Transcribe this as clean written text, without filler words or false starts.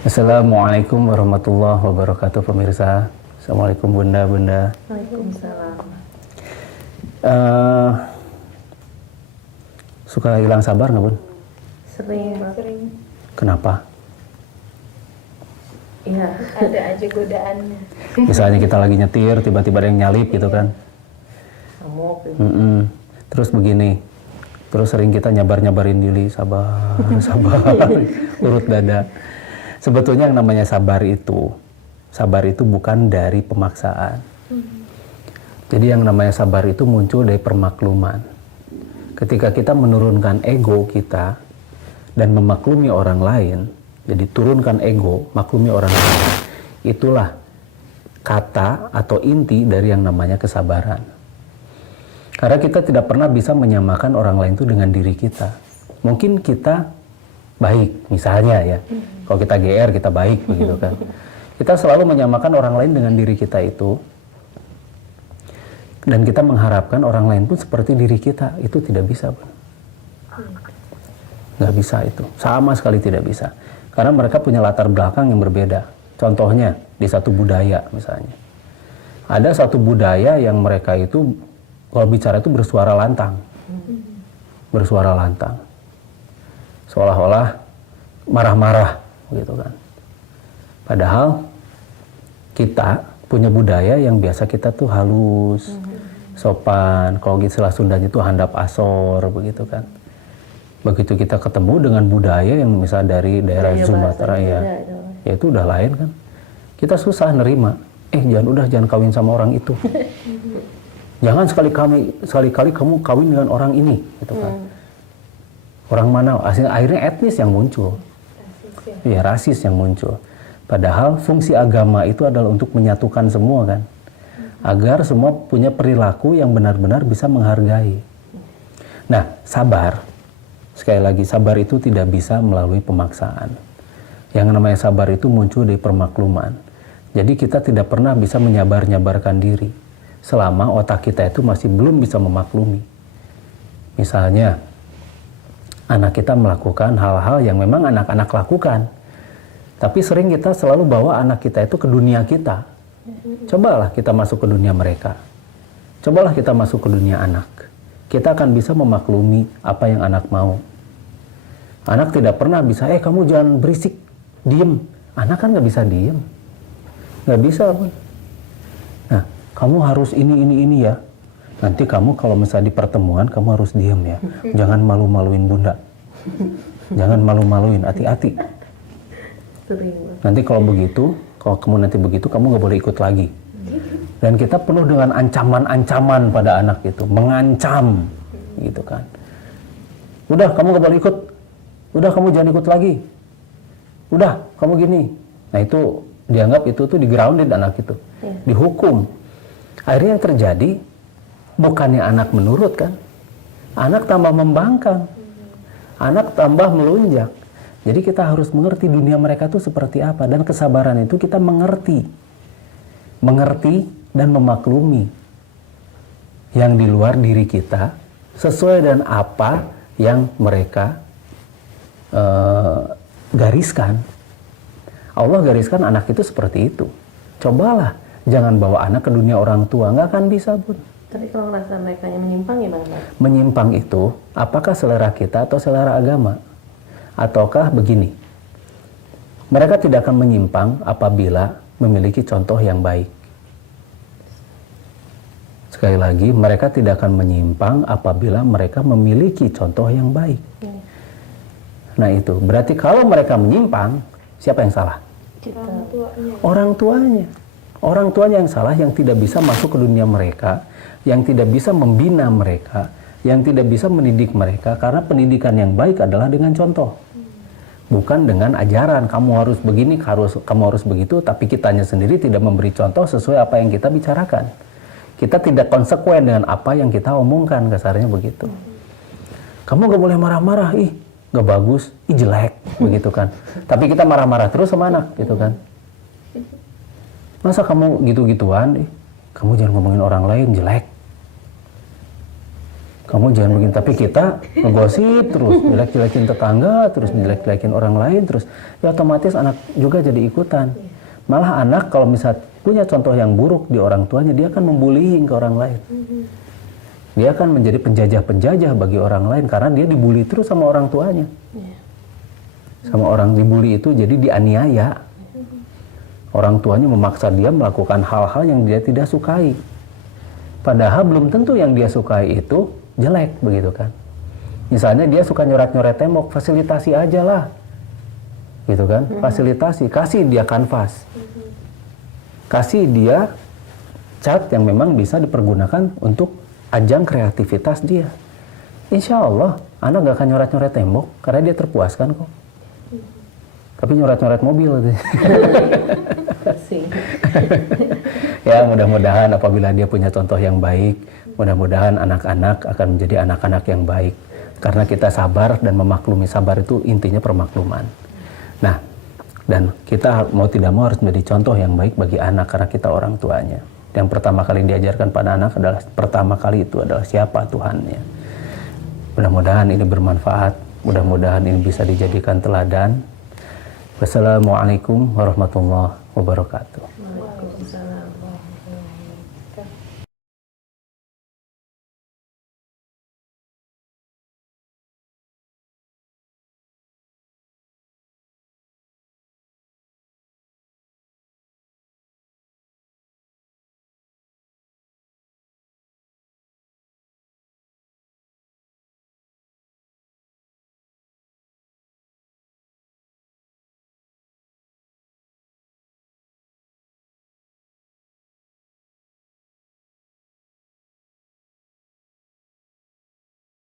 Assalamualaikum warahmatullahi wabarakatuh pemirsa. Assalamualaikum bunda-bunda. Waalaikumsalam. Suka hilang sabar nggak bun? Sering, Pak. Sering. Kenapa? Iya. Ada aja godaannya. Misalnya kita lagi nyetir, tiba-tiba ada yang nyalip gitu kan. Kamu Terus begini, terus sering kita nyabar-nyabarin diri, sabar, sabar, urut dada. Sebetulnya yang namanya sabar itu bukan dari pemaksaan. Jadi yang namanya sabar itu muncul dari permakluman. Ketika kita menurunkan ego kita dan memaklumi orang lain, jadi turunkan ego, maklumi orang lain, itulah kata atau inti dari yang namanya kesabaran. Karena kita tidak pernah bisa menyamakan orang lain itu dengan diri kita. Mungkin kita baik, misalnya ya. Kalau kita GR, kita baik, begitu kan. Kita selalu menyamakan orang lain dengan diri kita itu. Dan kita mengharapkan orang lain pun seperti diri kita. Itu tidak bisa, Bun. Nggak bisa itu. Sama sekali tidak bisa. Karena mereka punya latar belakang yang berbeda. Contohnya, di satu budaya misalnya. Ada satu budaya yang mereka itu kalau bicara itu bersuara lantang. Bersuara lantang. Seolah-olah marah-marah gitu kan. Padahal kita punya budaya yang biasa kita tuh halus, sopan. Kalau istilah Sundanya itu handap asor begitu kan. Begitu kita ketemu dengan budaya yang misalnya dari daerah Sumatera ya itu udah lain kan. Kita susah nerima. Jangan kawin sama orang itu. Jangan sekali-kali kamu kawin dengan orang ini, gitu kan. Orang mana? Akhirnya etnis yang muncul. Iya, rasis yang muncul. Padahal fungsi agama itu adalah untuk menyatukan semua kan. Agar semua punya perilaku yang benar-benar bisa menghargai. Nah, sabar. Sekali lagi, sabar itu tidak bisa melalui pemaksaan. Yang namanya sabar itu muncul dari permakluman. Jadi kita tidak pernah bisa menyabar-nyabarkan diri selama otak kita itu masih belum bisa memaklumi. Misalnya, anak kita melakukan hal-hal yang memang anak-anak lakukan. Tapi sering kita selalu bawa anak kita itu ke dunia kita. Cobalah kita masuk ke dunia mereka. Cobalah kita masuk ke dunia anak. Kita akan bisa memaklumi apa yang anak mau. Anak tidak pernah bisa, kamu jangan berisik, diem. Anak kan nggak bisa diem. Nggak bisa, Bun. Nah, kamu harus ini ya. Nanti kamu kalau misalnya di pertemuan, kamu harus diem ya. Jangan malu-maluin bunda. Jangan malu-maluin, hati-hati. Nanti kalau kamu nanti begitu, kamu nggak boleh ikut lagi. Dan kita penuh dengan ancaman-ancaman pada anak itu. Mengancam, gitu kan. Udah, kamu nggak boleh ikut. Udah, kamu jangan ikut lagi. Udah, kamu gini. Nah itu, dianggap itu tuh di-grounded anak itu. Dihukum. Akhirnya yang terjadi, bukannya anak menurut kan, anak tambah membangkang, anak tambah melunjak. Jadi kita harus mengerti dunia mereka itu seperti apa, dan kesabaran itu kita mengerti dan memaklumi yang di luar diri kita sesuai dengan apa yang mereka gariskan. Allah gariskan anak itu seperti itu. Cobalah jangan bawa anak ke dunia orang tua, nggak akan bisa, Bun. Tapi kalau merasa mereka yang menyimpang gimana, Pak? Menyimpang itu, apakah selera kita atau selera agama? Ataukah begini, mereka tidak akan menyimpang apabila memiliki contoh yang baik. Sekali lagi, mereka tidak akan menyimpang apabila mereka memiliki contoh yang baik. Nah itu, berarti kalau mereka menyimpang, siapa yang salah? Orang tuanya. Orang tuanya yang salah, yang tidak bisa masuk ke dunia mereka, yang tidak bisa membina mereka, yang tidak bisa mendidik mereka, karena pendidikan yang baik adalah dengan contoh. Bukan dengan ajaran, kamu harus begini, kamu harus begitu, tapi kitanya sendiri tidak memberi contoh sesuai apa yang kita bicarakan. Kita tidak konsekuen dengan apa yang kita omongkan, kasarnya begitu. Kamu gak boleh marah-marah, gak bagus, jelek, begitu kan. Tapi kita marah-marah terus sama anak, gitu kan. Masa kamu gitu-gituan, kamu jangan ngomongin orang lain, jelek. kamu jangan begini. Tapi kita ngegosip terus, jelek-jelekin tetangga, terus jelek-jelekin orang lain, terus ya otomatis anak juga jadi ikutan. Malah anak kalau misal punya contoh yang buruk di orang tuanya, dia akan membullying ke orang lain. Dia akan menjadi penjajah-penjajah bagi orang lain karena dia dibully terus sama orang tuanya. Sama orang dibully itu jadi dianiaya. Orang tuanya memaksa dia melakukan hal-hal yang dia tidak sukai. Padahal belum tentu yang dia sukai itu jelek, begitu kan. Misalnya dia suka nyoret-nyoret tembok, fasilitasi aja lah. Gitu kan, fasilitasi, kasih dia kanvas. Kasih dia cat yang memang bisa dipergunakan untuk ajang kreativitas dia. Insya Allah, anak gak akan nyoret-nyoret tembok karena dia terpuaskan kok. Tapi nyoret-nyoret mobil. Ya, mudah-mudahan apabila dia punya contoh yang baik, mudah-mudahan anak-anak akan menjadi anak-anak yang baik. Karena kita sabar dan memaklumi, sabar itu intinya permakluman. Nah, dan kita mau tidak mau harus menjadi contoh yang baik bagi anak karena kita orang tuanya. Yang pertama kali diajarkan pada anak adalah pertama kali itu adalah siapa Tuhannya. Mudah-mudahan ini bermanfaat, mudah-mudahan ini bisa dijadikan teladan. Wassalamualaikum warahmatullahi wabarakatuh. Waalaikumsalam.